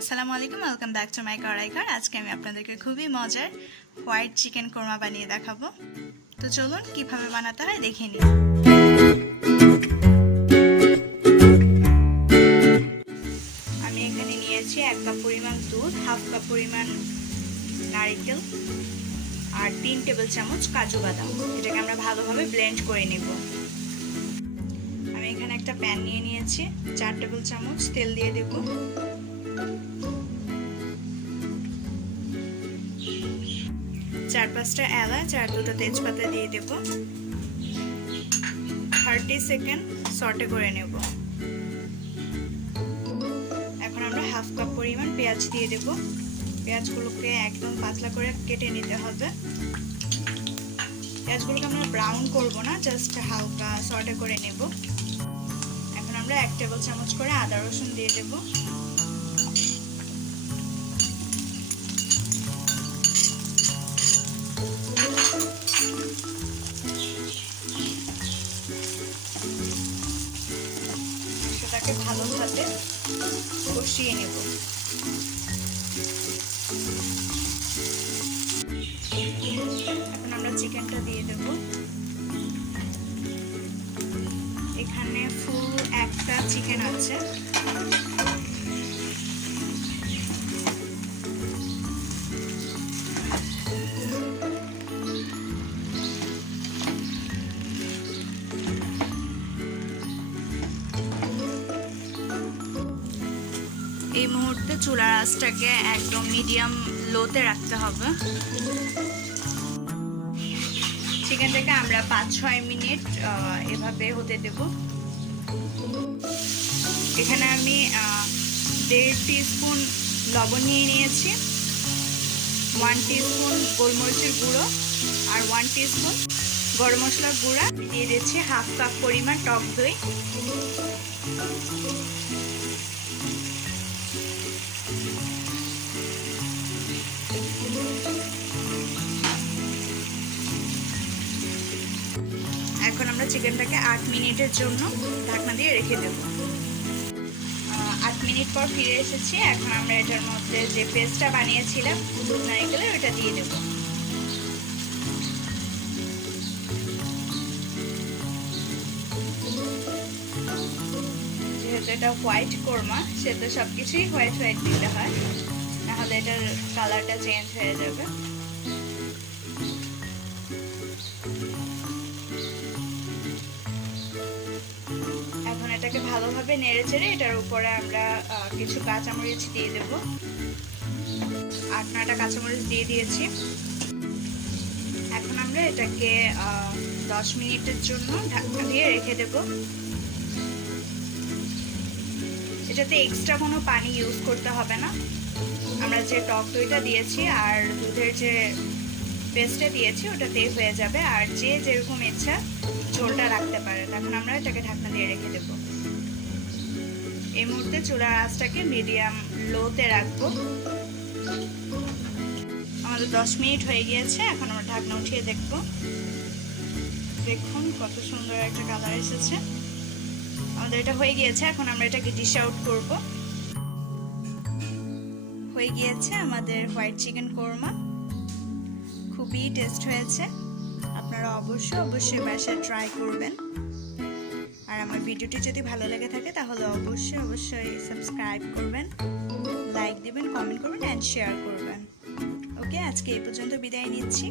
আসসালামু আলাইকুম, welcome back to my কড়াইঘর। আজকে আমি আপনাদেরকে খুবই মজার হোয়াইট চিকেন কোরমা বানিয়ে দেখাবো। তো চলুন কিভাবে বানাতে হয় দেখে নিই। আমি এখানে নিয়েছি 1 কাপ পরিমাণ দুধ, হাফ কাপ পরিমাণ নারকেল আর 3 টেবিল চামচ কাজু বাদাম। এটাকে আমরা ভালোভাবে ব্লেন্ড করে নেব। আমি এখানে একটা প্যান নিয়ে নিয়েছি, 4 টেবিল চামচ তেল দিয়ে দেব। চার পাঁচটা এলাচ আর 2টা তেজপাতা দিয়ে দেব। 30 সেকেন্ড সটে করে নেব। এখন আমরা হাফ কাপ পরিমাণ পেঁয়াজ দিয়ে দেব। পেঁয়াজগুলোকে একদম পাতলা করে কেটে নিতে হবে। পেঁয়াজগুলোকে আমরা ব্রাউন করব না, জাস্ট হালকা সটে করে নেব। এখন আমরা 1 টেবিল চামচ করে আদা রসুন দিয়ে দেব। সেটাকে ভালোভাবে কষিয়ে নেব। এখন আমরা চিকেনটা দিয়ে দেব। এখানে ফুল একটা চিকেন আছে। এই মুহূর্তে চুলার আঁচটাকে একদম মিডিয়াম লোতে রাখতে হবে। চিকেনটাকে আমরা 5-6 মিনিট এভাবে হতে দেব। এখানে আমি 1.5 টিস্পুন লবণ নিয়ে নিয়েছি, 1 টিস্পুন গোলমরিচের গুঁড়ো আর 1 টিস্পুন গরম মশলার গুঁড়া দিয়ে দিচ্ছি। হাফ কাপ পরিমাণ টক দই। এখন আমরা চিকেনটাকে 8 মিনিটের জন্য ঢাকনা দিয়ে রেখে দেব। 8 মিনিট পর ফিরে এসেছি। এখন আমরা এটার মধ্যে যে পেস্টটা বানিয়েছিলাম দুধ নারকেলের, ওটা দিয়ে দেব। যেহেতু এটা হোয়াইট কোরমা, সেহেতু সবকিছুই হোয়াইট হোয়াইট দিতে হয়, নাহলে এটার কালারটা চেঞ্জ হয়ে যাবে। এখন এটাকে ভালোভাবে নেড়ে চেড়ে এটার উপরে আমরা কিছু কাঁচামরিচ দিয়ে দেব। 8-9টা কাঁচামরিচ দিয়ে দিয়েছি। এখন আমরা এটাকে 10 মিনিটের জন্য ঢাকনা দিয়ে রেখে দেব। এটাতে এক্সট্রা কোনো পানি ইউজ করতে হবে না। আমরা যে টক দইটা দিয়েছি আর দুধের যে পেস্টটা দিয়েছি ওটাতেই হয়ে যাবে। আর যে যেরকম ইচ্ছা ঝোলটা রাখতে পারেন। এখন আমরা এটাকে ঢাকনা দিয়ে রেখে দেব। এই মুহূর্তে চুলার আঁচটাকে মিডিয়াম লোতে রাখবো। আমাদের 10 মিনিট হয়ে গিয়েছে। এখন আমরা ঢাকনা উঠিয়ে দেখব। দেখুন কত সুন্দর একটা কালার এসেছে। আমাদের এটা হয়ে গিয়েছে। এখন আমরা এটাকে ডিশ আউট করব। হয়ে গিয়েছে আমাদের হোয়াইট চিকেন কোরমা। খুবই টেস্ট হয়েছে। আপনারা অবশ্যই বাসায় ট্রাই করবেন। আর আমার ভিডিওটি যদি ভালো লেগে থাকে তাহলে অবশ্যই সাবস্ক্রাইব করবেন, লাইক দিবেন, কমেন্ট করবেন অ্যান্ড শেয়ার করবেন। ওকে, আজকে এই পর্যন্ত বিদায় নিচ্ছি।